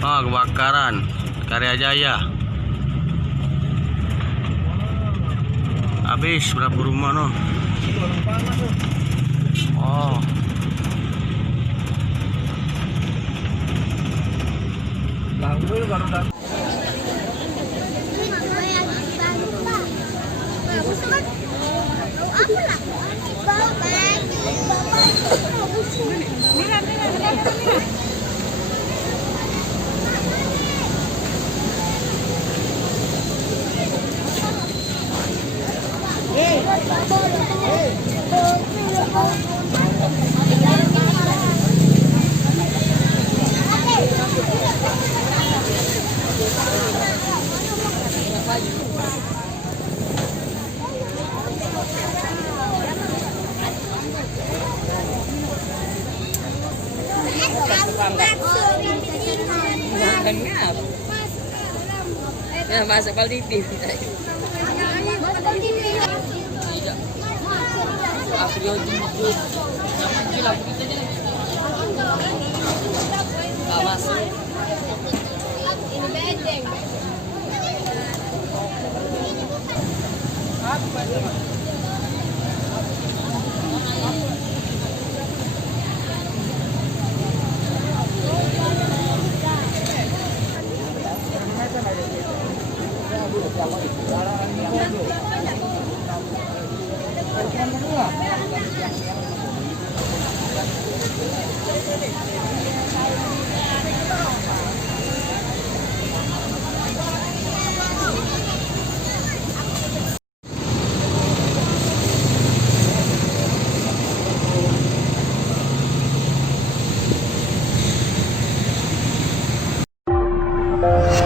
Oh, kebakaran Karya Jaya. Habis berapa rumah no? Oh. Langgul baru datang. Ya, masuk balik TV. Aprio jujur. Gila kita jadi. Enggak masuk. Ini bedeng. Oh.